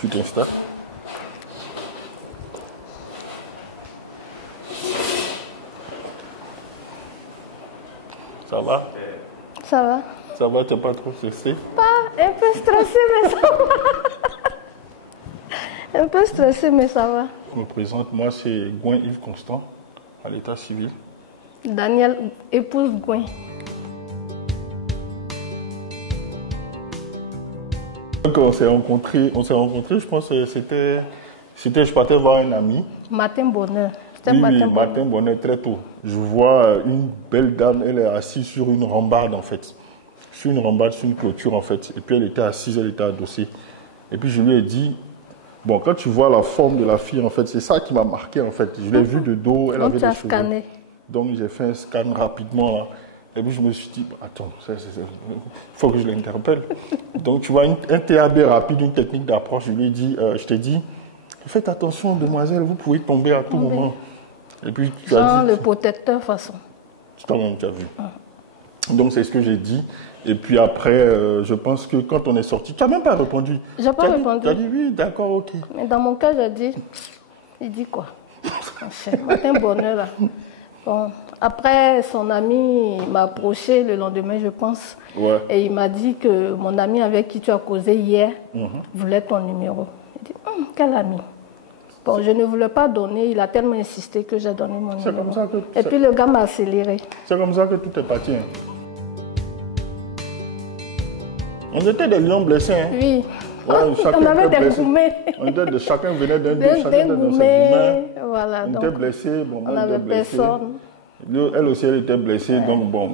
Tu t'installes. Ça va? Ça va? Ça va, tu n'es pas trop stressé? Pas un peu stressé, mais ça va. Un peu stressé, mais ça va. Je me présente, moi c'est Gouin Yves Constant, à l'état civil. Daniel, épouse Gouin. Donc on s'est rencontrés, je pense que c'était, je partais voir un ami. Matin bonheur. Oui, matin bonheur, très tôt. Je vois une belle dame, elle est assise sur une rambarde en fait. Sur une rambarde, sur une clôture en fait. Et puis elle était assise, elle était adossée. Et puis je lui ai dit, bon, quand tu vois la forme de la fille en fait, c'est ça qui m'a marqué en fait. Je l'ai vue de dos, elle avait des cheveux. Scanné. Donc j'ai fait un scan rapidement là. Et puis je me suis dit, attends, il faut que je l'interpelle. Donc tu vois, un TAB rapide, une technique d'approche, je lui ai dit, je t'ai dit, faites attention demoiselle, vous pouvez tomber à tout moment. Et puis tu as dit... le protecteur façon. Toi-même, tu as vu. Donc c'est ce que j'ai dit. Et puis après, je pense que quand on est sorti, tu n'as même pas répondu. J'ai pas répondu. Tu as dit oui, d'accord, ok. Mais dans mon cas, j'ai dit, il dit quoi? Matin bonheur là. Bon, après, son ami m'a approché le lendemain, je pense. Ouais. Et il m'a dit que mon ami avec qui tu as causé hier voulait ton numéro. J'ai dit, quel ami? Bon, je ne voulais pas donner, il a tellement insisté que j'ai donné mon numéro. Comme ça que et puis le gars m'a accéléré. C'est comme ça que tout est parti. Hein. On était des lions blessés. Hein. Oui. Ouais, on avait des gourmets. Chacun venait d'un gourmet. Voilà, on donc, était blessés. Bon, on avait personne. Elle aussi, elle était blessée. Ouais. Donc, bon,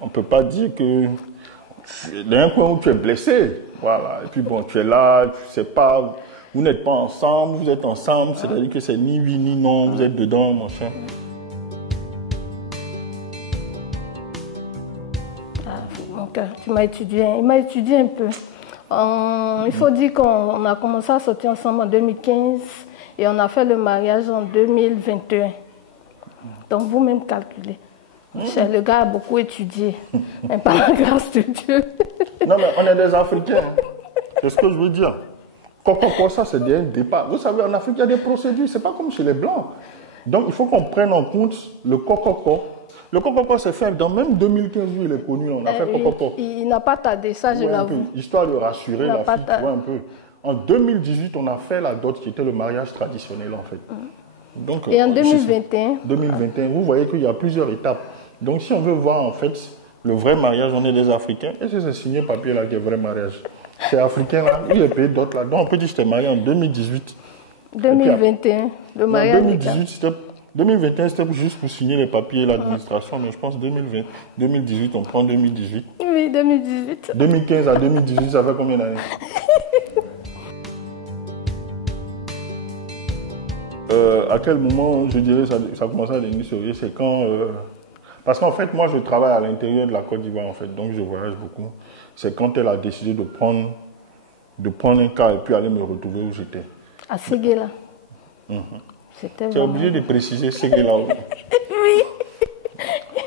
on ne peut pas dire que... Il y a un point où tu es blessé. Voilà. Et puis, bon, tu es là, tu ne sais pas... Vous n'êtes pas ensemble, vous êtes ensemble. C'est-à-dire que c'est ni oui ni non, vous êtes dedans, machin. Mon cœur, tu m'as étudié. Il m'a étudié un peu. Il faut dire qu'on a commencé à sortir ensemble en 2015 et on a fait le mariage en 2021. Donc vous-même calculez. Le gars a beaucoup étudié, mais par la grâce de Dieu. Non mais on est des Africains. C'est ce que je veux dire. Quand ça c'est un départ. Vous savez, en Afrique il y a des procédures, c'est pas comme chez les Blancs. Donc il faut qu'on prenne en compte le coco. Le coco c'est fait dans même 2015, lui, il est connu, on a fait coco. Il n'a pas tardé, ça je l'avoue. Histoire de rassurer la fille, tu vois un peu. En 2018, on a fait la dot qui était le mariage traditionnel en fait. Donc, et en 2021 2021, vous voyez qu'il y a plusieurs étapes. Donc si on veut voir en fait le vrai mariage, on est des Africains. Et c'est ce signé papier là qui est vrai mariage. C'est africain là, il est payé d'autres là. Donc on peut dire que j'étais marié en 2018. 2021, le mariage. 2021, c'était juste pour signer les papiers et l'administration, mais je pense 2018, on prend 2018. Oui, 2018. 2015 à 2018, ça fait combien d'années? À quel moment, je dirais, ça commençait à devenir sérieux, c'est quand... parce qu'en fait, moi, je travaille à l'intérieur de la Côte d'Ivoire, en fait, donc je voyage beaucoup. C'est quand elle a décidé de prendre un car et puis aller me retrouver où j'étais. À Séguéla. Tu es obligé de préciser Séguéla. Oui.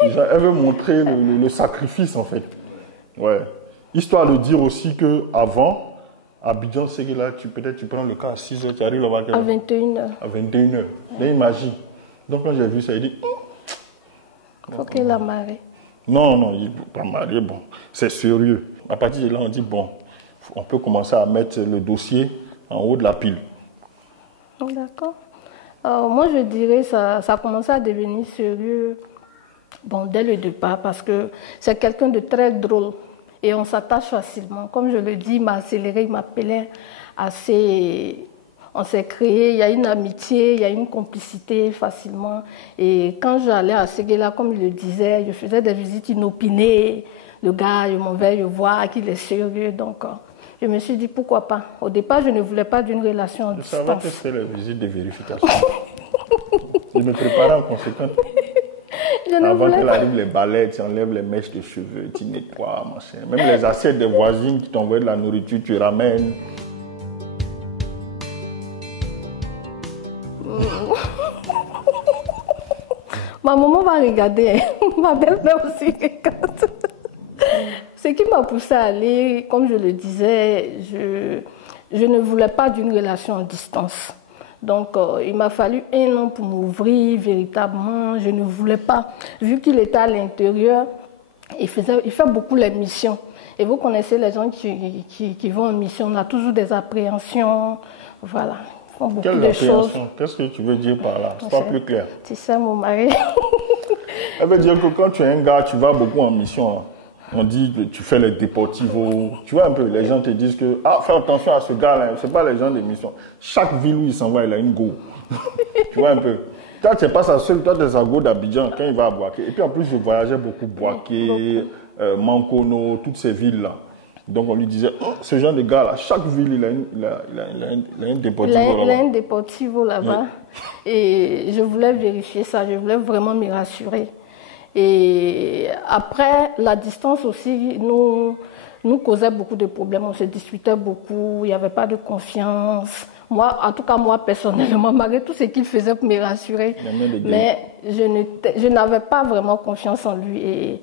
Elle veut montrer le sacrifice, en fait. Ouais. Histoire de dire aussi qu'avant, à Abidjan, Séguéla, peut-être tu prends le car à 6 h, tu arrives là-bas à 21 h. À 21 h. Mais imagine. Donc quand j'ai vu ça, il dit... Il faut qu'elle la marie. Non, il ne faut pas marier. Bon, c'est sérieux. À partir de là, on dit, bon, on peut commencer à mettre le dossier en haut de la pile. D'accord. Moi, je dirais que ça a commencé à devenir sérieux dès le départ parce que c'est quelqu'un de très drôle et on s'attache facilement. Comme je le dis, il m'a accéléré, il m'appelait assez... On s'est créé, il y a une amitié, il y a une complicité facilement. Et quand j'allais à Séguéla, comme il le disait, je faisais des visites inopinées. Le gars, je m'en vais, je vois qu'il est sérieux. Donc, je me suis dit, pourquoi pas. Au départ, je ne voulais pas d'une relation à distance. Ça va te faire les visites de vérification. Je me préparais en conséquence. Avant qu'elle arrive, les balais, tu enlèves les mèches de cheveux, tu nettoies, machin. Même les assiettes des voisines qui t'envoient de la nourriture, tu ramènes. Ma maman va regarder, ma belle-mère aussi regarde. Ce qui m'a poussé à aller, comme je le disais, je ne voulais pas d'une relation à distance. Donc, il m'a fallu 1 an pour m'ouvrir véritablement. Je ne voulais pas, vu qu'il était à l'intérieur, il fait beaucoup les missions. Et vous connaissez les gens qui vont en mission, on a toujours des appréhensions. Voilà, ils font beaucoup de choses. Qu'est-ce que tu veux dire par là? C'est pas plus clair. Tu sais, mon mari. Ça veut dire que quand tu es un gars, tu vas beaucoup en mission. On dit que tu fais les déportivos. Tu vois un peu, les gens te disent que fais attention à ce gars-là, c'est pas les gens des missions. Chaque ville où il s'en va, il a une go. Tu vois un peu. Toi, tu n'es pas sa seule, toi, tu es sa go d'Abidjan quand il va à Boaké. Et puis en plus, je voyageais beaucoup, Boaké, Mankono, toutes ces villes-là. Donc on lui disait, ce genre de gars-là, chaque ville, il a un déportivo là-bas. Il a un déportivo là-bas. Oui. Et je voulais vérifier ça, je voulais vraiment me rassurer. Et après, la distance aussi nous causait beaucoup de problèmes. On se disputait beaucoup, il n'y avait pas de confiance. Moi, en tout cas, moi, personnellement, malgré tout ce qu'il faisait pour me rassurer, mais je n'avais pas vraiment confiance en lui. Et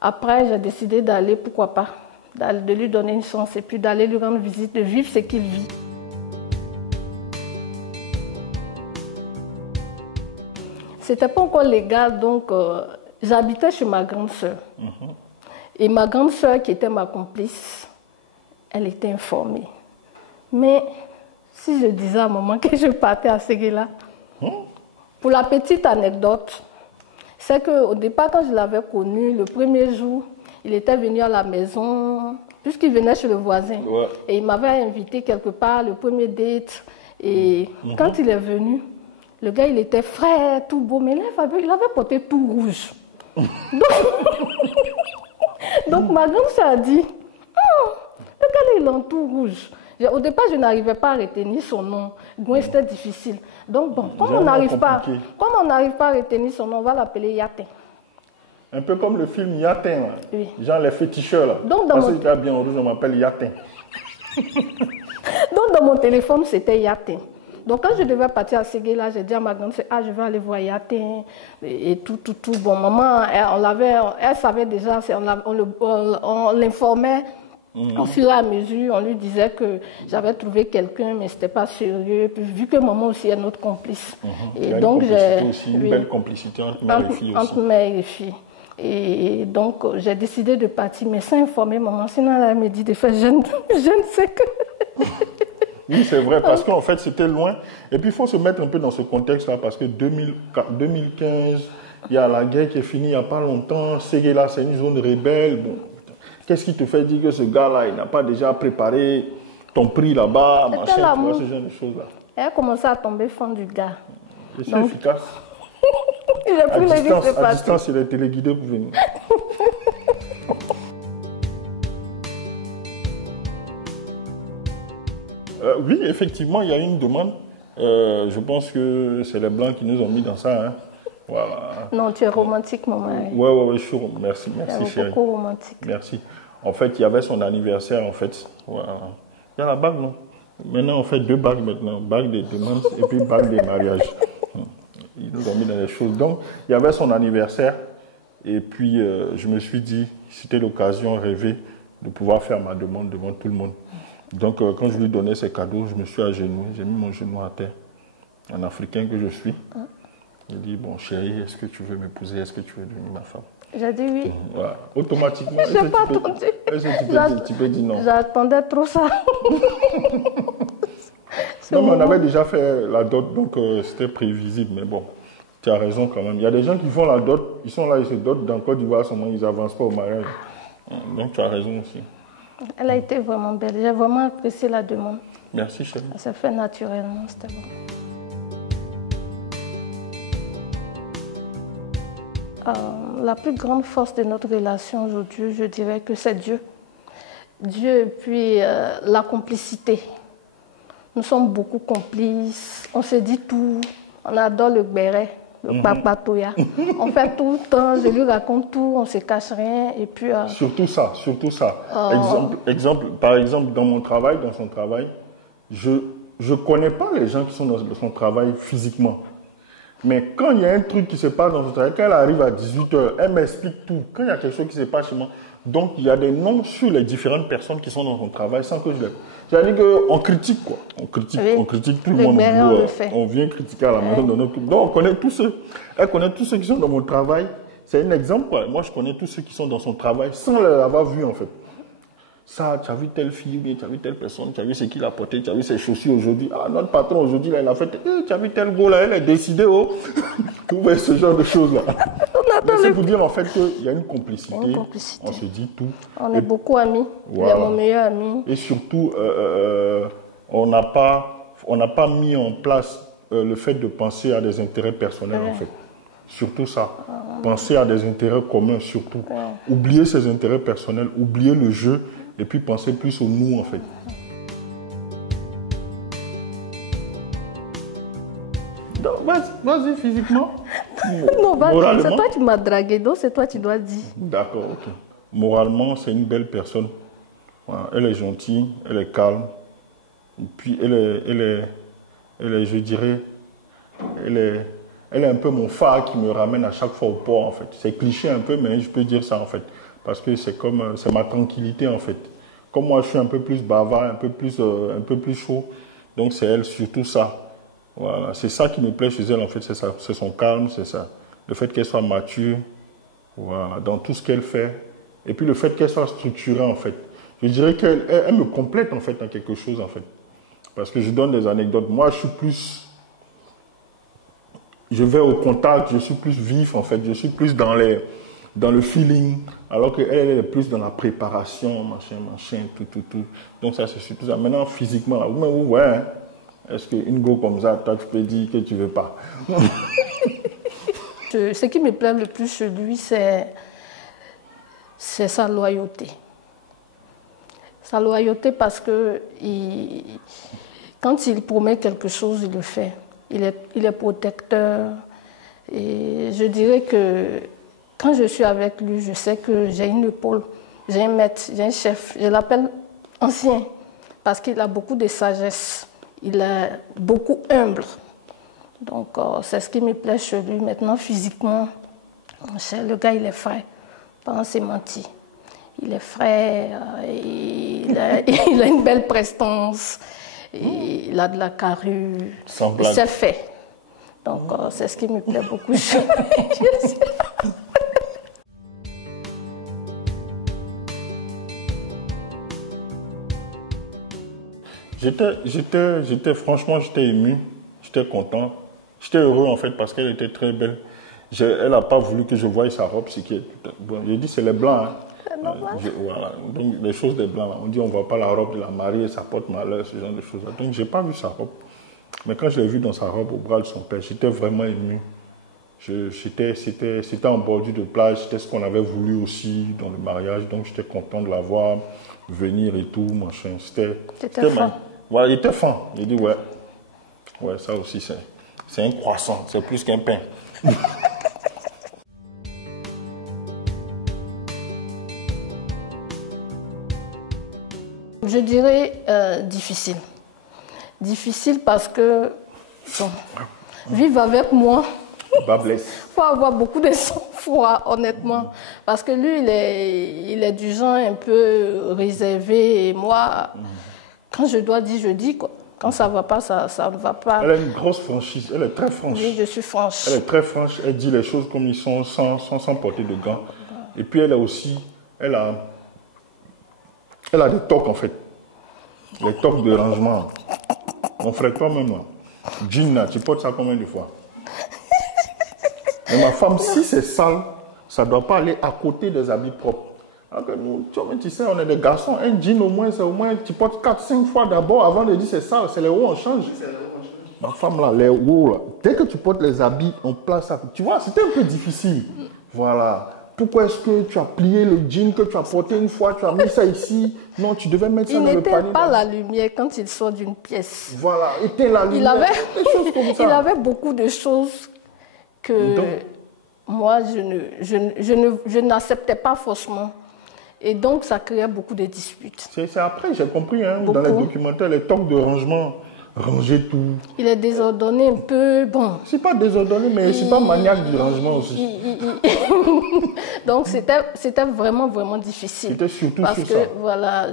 après, j'ai décidé d'aller, pourquoi pas, de lui donner une chance et puis d'aller lui rendre visite, de vivre ce qu'il vit. C'était pas encore légal, donc j'habitais chez ma grande sœur. Et ma grande sœur, qui était ma complice, elle était informée. Mais si je disais à maman que je partais à Séguéla, pour la petite anecdote, c'est qu'au départ, quand je l'avais connu, le premier jour, il était venu à la maison, puisqu'il venait chez le voisin. Ouais. Et il m'avait invité quelque part, le premier date. Et quand il est venu, le gars, il était frais, tout beau, mais là, il avait porté tout rouge. Donc ma grande soeur a dit, le gars, il est en tout rouge. Au départ, je n'arrivais pas à retenir son nom. Gouin, c'était difficile. Donc bon, comme on n'arrive pas à retenir son nom, on va l'appeler Yatin. Un peu comme le film Yatin, là. Oui. Genre les féticheurs, là. Donc, parce qu'il était bien rouge, on m'appelle Yatin. Donc dans mon téléphone, c'était Yatin. Donc quand je devais partir à Séguéla, j'ai dit à ma grande sœur, je vais aller voir Yatin et tout. Bon, maman, elle savait déjà, on l'informait au fur et à mesure. On lui disait que j'avais trouvé quelqu'un, mais ce n'était pas sérieux. Puis, vu que maman aussi est notre complice. Et donc j'ai une belle complicité entre mère et fille aussi. Entre mère et fille. Et donc j'ai décidé de partir, mais sans informer maman. Sinon elle me dit de faire, je ne sais que... Oui, c'est vrai, parce qu'en fait, c'était loin. Et puis, il faut se mettre un peu dans ce contexte-là, parce que 2015, il y a la guerre qui est finie il n'y a pas longtemps. Séguéla, c'est une zone rebelle. Bon, qu'est-ce qui te fait dire que ce gars-là, il n'a pas déjà préparé ton prix là-bas, machin, tu vois, ce genre de choses-là. Elle a commencé à tomber fan du gars. Je suis efficace. J'ai pris le risque de partir. À distance, il a téléguidé pour venir. Oui, effectivement, il y a une demande. Je pense que c'est les Blancs qui nous ont mis dans ça. Hein. Voilà. Non, tu es romantique, mon mari. Oui, je suis romantique. Merci, chérie. Beaucoup romantique. Merci. En fait, il y avait son anniversaire, en fait. Voilà. Il y a la bague, non? Maintenant, on fait 2 bagues maintenant. Bague des demandes et puis bague des mariages. Ils nous ont mis dans les choses. Donc, il y avait son anniversaire. Et puis, je me suis dit, c'était l'occasion rêvée de pouvoir faire ma demande devant tout le monde. Donc, quand je lui donnais ses cadeaux, je me suis agenouillé, j'ai mis mon genou à terre. Un Africain que je suis. J'ai dit, bon, chérie, est-ce que tu veux m'épouser? Est-ce que tu veux devenir ma femme? J'ai dit oui. Voilà. Automatiquement, je n'ai pas attendu. Tu peux dire non. J'attendais trop ça. Non, mais on avait déjà fait la dot, donc c'était prévisible. Mais bon, tu as raison quand même. Il y a des gens qui font la dot, ils sont là, ils se dotent dans Côte d'Ivoire, seulement ils n'avancent pas au mariage. Donc, tu as raison aussi. Elle a été vraiment belle. J'ai vraiment apprécié la demande. Merci, chérie. Ça s'est fait naturellement, c'était bon. La plus grande force de notre relation aujourd'hui, je dirais que c'est Dieu. Dieu et puis la complicité. Nous sommes beaucoup complices. On se dit tout. On adore le béret. Le papatoya. On fait tout le temps, je lui raconte tout, on ne se cache rien. Et puis, surtout ça. Par exemple, dans mon travail, dans son travail, je ne connais pas les gens qui sont dans son travail physiquement. Mais quand il y a un truc qui se passe dans son travail, quand elle arrive à 18h, elle m'explique tout. Quand il y a quelque chose qui se passe chez moi, donc il y a des noms sur les différentes personnes qui sont dans son travail sans que je les... C'est-à-dire qu'on critique, quoi. On critique tout le monde. On vient critiquer à la maison de notre truc. Donc, on connaît tous ceux. Elle connaît tous ceux qui sont dans mon travail. C'est un exemple, quoi. Moi, je connais tous ceux qui sont dans son travail sans l'avoir vu, en fait. Ça, tu as vu telle fille, tu as vu telle personne, tu as vu ce qu'il a porté, tu as vu ses chaussures aujourd'hui. Ah, notre patron aujourd'hui, là, il a fait, tu as vu tel go là, elle est décidée, oh. Vous voyez ce genre de choses-là. C'est pour dire en fait qu'il y a une complicité. On se dit tout. On est beaucoup amis. Voilà. Il est mon meilleur ami. Et surtout, on n'a pas mis en place le fait de penser à des intérêts personnels, en fait. Surtout ça. Penser à des intérêts communs, surtout. Oublier ses intérêts personnels, oublier le jeu, et puis penser plus au nous, en fait. Vas-y, physiquement. Non, c'est toi qui m'as dragué, donc c'est toi qui dois dire. D'accord, ok. Moralement, c'est une belle personne. Voilà. Elle est gentille, elle est calme. Et puis, elle est, je dirais, elle est un peu mon phare qui me ramène à chaque fois au port, en fait. C'est cliché un peu, mais je peux dire ça, en fait. Parce que c'est ma tranquillité, en fait. Comme moi, je suis un peu plus bavard, un peu plus chaud. Donc, c'est elle, surtout ça. Voilà, c'est ça qui me plaît chez elle, en fait, c'est son calme, c'est ça. Le fait qu'elle soit mature, voilà, dans tout ce qu'elle fait. Et puis le fait qu'elle soit structurée, en fait. Je dirais qu'elle me complète, en fait, en quelque chose, en fait. Parce que je donne des anecdotes. Moi, je vais au contact, je suis plus vif, en fait. Je suis plus dans le feeling, alors qu'elle est plus dans la préparation, machin, tout. Donc ça, c'est surtout ça. Maintenant, physiquement, là, vous voyez, hein. Est-ce qu'une go comme ça, toi, tu peux dire que tu ne veux pas? Ce qui me plaît le plus chez lui, c'est sa loyauté. Sa loyauté parce que quand il promet quelque chose, il le fait. Il est protecteur. Et je dirais que quand je suis avec lui, je sais que j'ai une épaule, j'ai un maître, j'ai un chef. Je l'appelle ancien parce qu'il a beaucoup de sagesse. Il est beaucoup humble. Donc, c'est ce qui me plaît chez lui. Maintenant, physiquement, le gars, il est frais. Pas s'est menti. Il est frais, il a une belle prestance, il a de la carrure. Sans blague. Il s'est fait. Donc, c'est ce qui me plaît beaucoup chez lui. Franchement, j'étais ému, j'étais content, j'étais heureux en fait parce qu'elle était très belle. Elle n'a pas voulu que je voie sa robe, bon, j'ai dit c'est les blancs. Hein. Voilà. Donc les choses des blancs, là. On dit on ne voit pas la robe de la mariée, ça porte malheur, ce genre de choses. Donc je n'ai pas vu sa robe. Mais quand je l'ai vue dans sa robe au bras de son père, j'étais vraiment ému. C'était en bordure de plage, c'était ce qu'on avait voulu aussi dans le mariage, donc j'étais content de la voir venir et tout, machin. C'était fin. Voilà, il était fin. J'ai dit, ouais, ça aussi, c'est un croissant, c'est plus qu'un pain. Je dirais difficile. Difficile parce que, bon, vivre avec moi, il faut avoir beaucoup de sang-froid, honnêtement. Parce que lui, il est du genre un peu réservé. Et moi, quand je dois dire, je dis, quoi. Quand ça ne va pas, ça ne va pas. Elle a une grosse franchise, elle est très franche. Oui, je suis franche. Elle est très franche, elle dit les choses comme ils sont, sans porter de gants. Et puis elle a aussi, elle a des tocs en fait. Les tocs de rangement. Mon frère, toi-même, jean là, tu portes ça combien de fois? Mais ma femme, si c'est sale, ça ne doit pas aller à côté des habits propres. Alors que nous, tu sais, on est des garçons, un jean au moins, tu portes 4-5 fois d'abord avant de dire c'est sale, c'est les hauts, on change. Ma femme là, les hauts là, dès que tu portes les habits, on place ça. Tu vois, c'était un peu difficile. Voilà. Pourquoi est-ce que tu as plié le jean que tu as porté une fois, tu as mis ça ici? Non, tu devais mettre ça dans le panier. Il n'était pas la lumière quand il sort d'une pièce. Voilà, éteins la lumière. Il avait beaucoup de choses que moi, je n'acceptais pas forcément. Et donc, ça créait beaucoup de disputes. C'est après, j'ai compris, hein, dans les documentaires, les tocs de rangement. ranger tout. Il est désordonné un peu, bon. C'est pas désordonné, mais c'est pas maniaque du rangement aussi. Donc c'était vraiment, vraiment difficile. C'était surtout parce sur que, ça. voilà,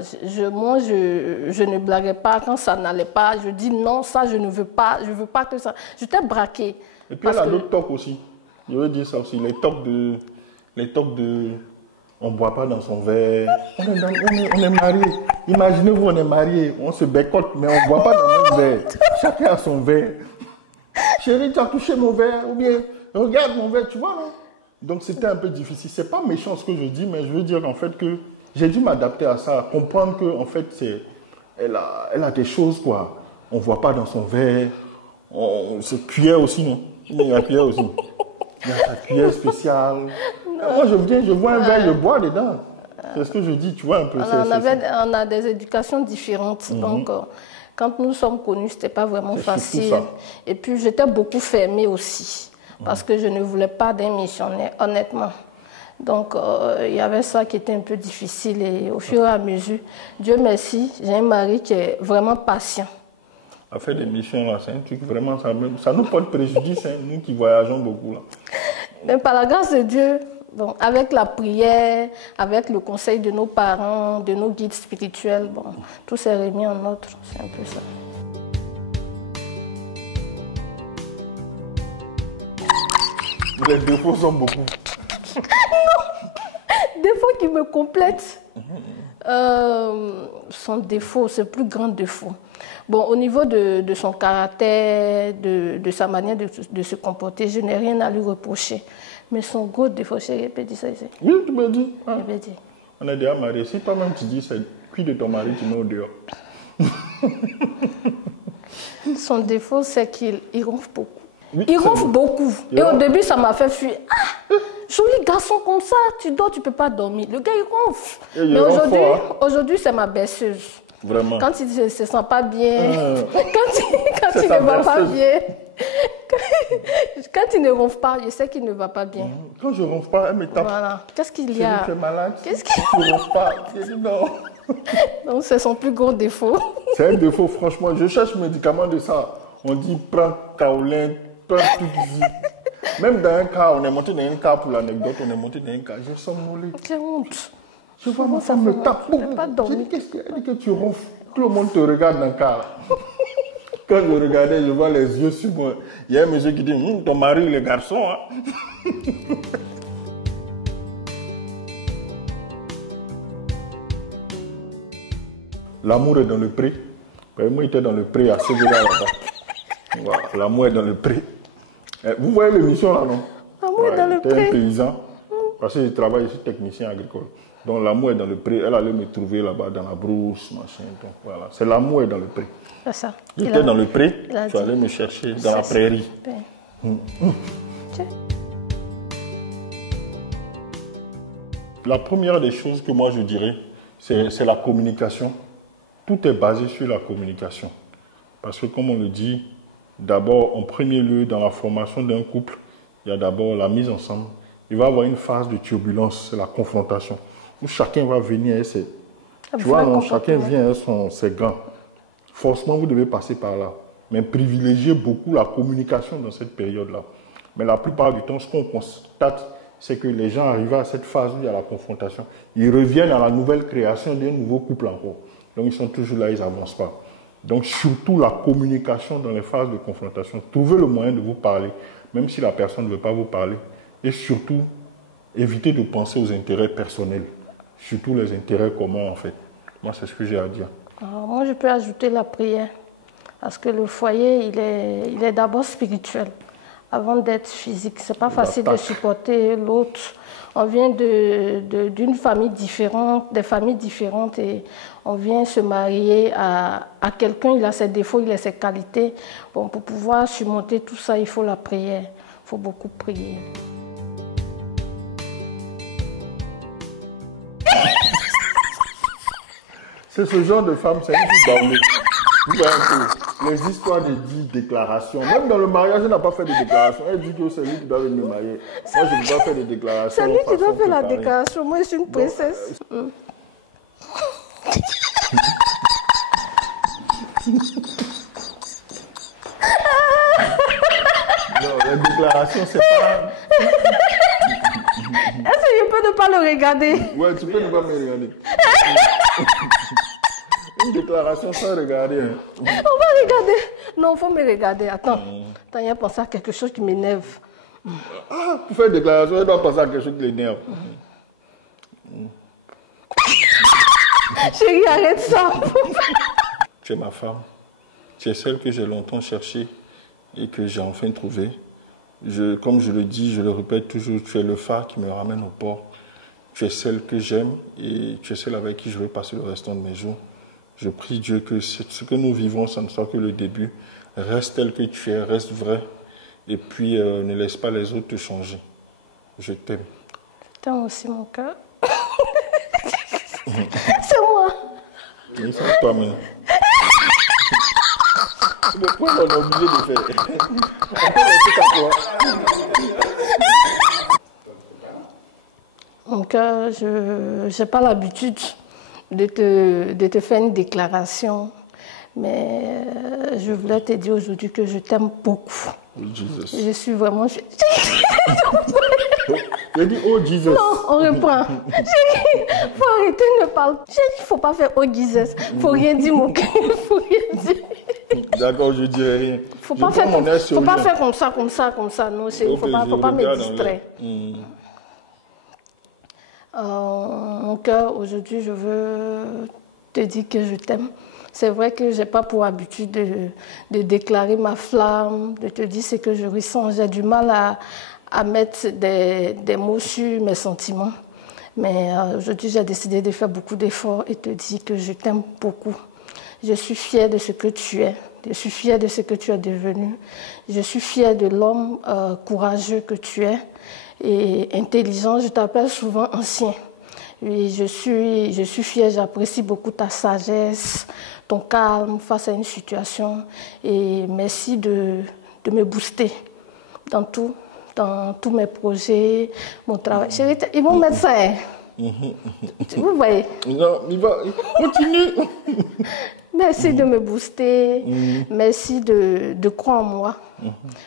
moi, je ne blaguais pas quand ça n'allait pas. Je dis non, ça, je ne veux pas. Je veux pas que ça... J'étais braquée. Et puis, il y a d'autres tocs aussi. Je veux dire ça aussi. Les tocs de... On ne boit pas dans son verre. On est mariés. Imaginez-vous, on est mariés. On se bécote, mais on ne boit pas dans le même verre. Chacun a son verre. Chérie, tu as touché mon verre. Ou bien, regarde mon verre, tu vois, non? Donc, c'était un peu difficile. Ce n'est pas méchant ce que je dis, mais je veux dire en fait que j'ai dû m'adapter à ça. Comprendre que, en fait, elle a des choses, quoi. On ne voit pas dans son verre. C'est cuillère aussi, non? Il y a la cuillère aussi. Il y a sa cuillère spéciale. Moi, je vois un verre, je bois dedans. C'est ce que je dis, tu vois un peu. On a des éducations différentes. Donc, quand nous sommes connus, ce n'était pas vraiment facile. Et puis, j'étais beaucoup fermée aussi. Parce que je ne voulais pas d'un missionnaire, honnêtement. Donc, il y avait ça qui était un peu difficile. Et au fur et à mesure, Dieu merci, j'ai un mari qui est vraiment patient. À faire des missions, là, c'est un truc vraiment, ça nous porte préjudice, hein, nous qui voyageons beaucoup. Là. Mais par la grâce de Dieu, bon, avec la prière, avec le conseil de nos parents, de nos guides spirituels, bon, tout s'est remis en ordre, c'est un peu ça. Les défauts sont beaucoup. Non, défauts qui me complètent. Son défaut, c'est le plus grand défaut. Bon, au niveau de son caractère, de sa manière de se comporter, je n'ai rien à lui reprocher. Mais son gros défaut, j'ai répété ça ici. Oui, tu m'as dit. Ah. Répété. On est déjà mariés. Si toi-même tu dis c'est cuit de ton mari, tu mets au dehors. Son défaut, c'est qu'il ronfle beaucoup. Oui, il ronfle beaucoup. Et au début, ça m'a fait fuir. Ah, joli garçon comme ça, tu dors, tu ne peux pas dormir. Le gars, il ronfle. Mais aujourd'hui, c'est ma berceuse. Vraiment. Quand il ne se sent pas bien, quand il ne va pas bien, quand il ne ronfle pas, je sais qu'il ne va pas bien. Quand je ne ronfle pas, elle me tape. Voilà. Qu'est-ce qu'il y a? Tu es malade. Qu'est-ce qu'il y a? Tu ne ronfles pas. Je dis non. Donc, c'est son plus gros défaut. C'est un défaut, franchement. Je cherche médicaments de ça. On dit, prends Kaolin, prends tout ici. Même dans un cas, on est monté dans un cas pour l'anecdote, on est monté dans un cas. Je sens mollet. J'ai honte. Je vois ma femme me tape. Je n'ai pas dormi. Qu'est-ce qu'elle dit que tu ronfles? Tout le monde te regarde dans le cas. Quand je regardais, je vois les yeux sur moi. Il y a un monsieur qui dit, ton mari, le garçon. Hein? L'amour est dans le pré. Moi, j'étais dans le pré à Séguéla là-bas. Voilà, l'amour est dans le pré. Vous voyez l'émission là, non? L'amour est dans le pré. J'étais un paysan. Parce que je travaille, je suis technicien agricole. Donc l'amour est dans le pré. Elle allait me trouver là-bas dans la brousse, machin. Donc voilà, c'est l'amour est dans le pré. C'est ça. J'étais dans le pré, tu allais me chercher dans la prairie. La première des choses que moi je dirais, c'est la communication. Tout est basé sur la communication. Parce que comme on le dit, d'abord, en premier lieu, dans la formation d'un couple, il y a d'abord la mise ensemble. Il va y avoir une phase de turbulence, c'est la confrontation, où chacun va venir avec ses... Tu vois, non, chacun vient avec ses gants. Forcément, vous devez passer par là. Mais privilégiez beaucoup la communication dans cette période-là. Mais la plupart du temps, ce qu'on constate, c'est que les gens arrivent à cette phase où il y a la confrontation. Ils reviennent à la nouvelle création d'un nouveau couple encore. Donc, ils sont toujours là, ils n'avancent pas. Donc, surtout la communication dans les phases de confrontation. Trouvez le moyen de vous parler, même si la personne ne veut pas vous parler. Et surtout, évitez de penser aux intérêts personnels. Surtout les intérêts communs, en fait. Moi, c'est ce que j'ai à dire. Alors, moi, je peux ajouter la prière. Parce que le foyer, il est d'abord spirituel, avant d'être physique. Ce n'est pas facile de supporter l'autre. On vient d'une famille différente, des familles différentes, et on vient se marier à quelqu'un, il a ses défauts, il a ses qualités. Bon, pour pouvoir surmonter tout ça, il faut la prière. Il faut beaucoup prier. C'est ce genre de femme, c'est une fille d'armée. Vous voyez un peu, les histoires de déclarations. Même dans le mariage, elle n'a pas fait de déclaration. Elle dit que c'est lui qui doit venir me marier. Moi, je ne peux pas faire de déclaration. C'est lui qui doit faire la déclaration. Moi, je suis une princesse. Non, la déclaration, c'est pas... Est-ce que je peux ne pas le regarder? Ouais, tu peux ne pas me regarder. Une déclaration sans regarder. Hein. On va regarder. Non, il faut me regarder. Attends. Attends, il y a pensé à quelque chose qui m'énerve. Ah, pour faire une déclaration, il doit penser à quelque chose qui l'énerve. Chérie, arrête ça. Tu es ma femme. Tu es celle que j'ai longtemps cherchée et que j'ai enfin trouvée. Comme je le dis, je le répète toujours, tu es le phare qui me ramène au port. Tu es celle que j'aime et tu es celle avec qui je vais passer le restant de mes jours. Je prie Dieu que ce que nous vivons, ça ne soit que le début. Reste tel que tu es, reste vrai. Et puis, ne laisse pas les autres te changer. Je t'aime. Je t'aime aussi, mon cœur. C'est moi. Oui, c'est toi, mais... Pourquoi on est obligé de faire? On peut laisser qu'à toi. Mon cœur, je n'ai pas l'habitude de te faire une déclaration, mais je voulais te dire aujourd'hui que je t'aime beaucoup. Oh, Jesus. Je suis vraiment... Tu as dit, oh, Jesus. Non, on reprend. Il faut arrêter de parler. J'ai dit, il ne faut pas faire oh, Jesus. Il ne faut rien dire, mon cœur. Il ne faut rien dire. D'accord, je ne dirai rien. Il ne faut pas faire comme ça. Non, il ne faut pas me distraire. Mon cœur, aujourd'hui, je veux te dire que je t'aime. C'est vrai que je n'ai pas pour habitude de déclarer ma flamme, de te dire ce que je ressens. J'ai du mal à mettre des mots sur mes sentiments. Mais aujourd'hui, j'ai décidé de faire beaucoup d'efforts et te dire que je t'aime beaucoup. Je suis fière de ce que tu es. Je suis fière de ce que tu es devenu. Je suis fière de l'homme courageux que tu es et intelligent. Je t'appelle souvent ancien. Oui, je suis fière, j'apprécie beaucoup ta sagesse, ton calme face à une situation. Et merci de me booster dans tous mes projets, mon travail. Chérie, ils vont mettre ça. Hein? Vous voyez? Non, il va continuer. Merci de me booster, merci de croire en moi,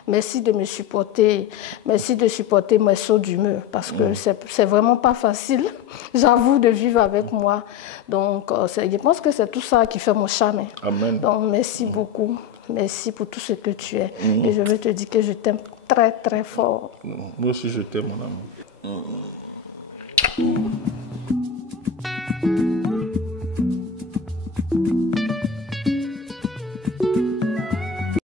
merci de me supporter, merci de supporter mes sauts d'humeur parce que c'est vraiment pas facile, j'avoue, de vivre avec moi. Donc, je pense que c'est tout ça qui fait mon charme. Amen. Donc, merci beaucoup, merci pour tout ce que tu es. Et je veux te dire que je t'aime très, très fort. Moi aussi, je t'aime, mon amour.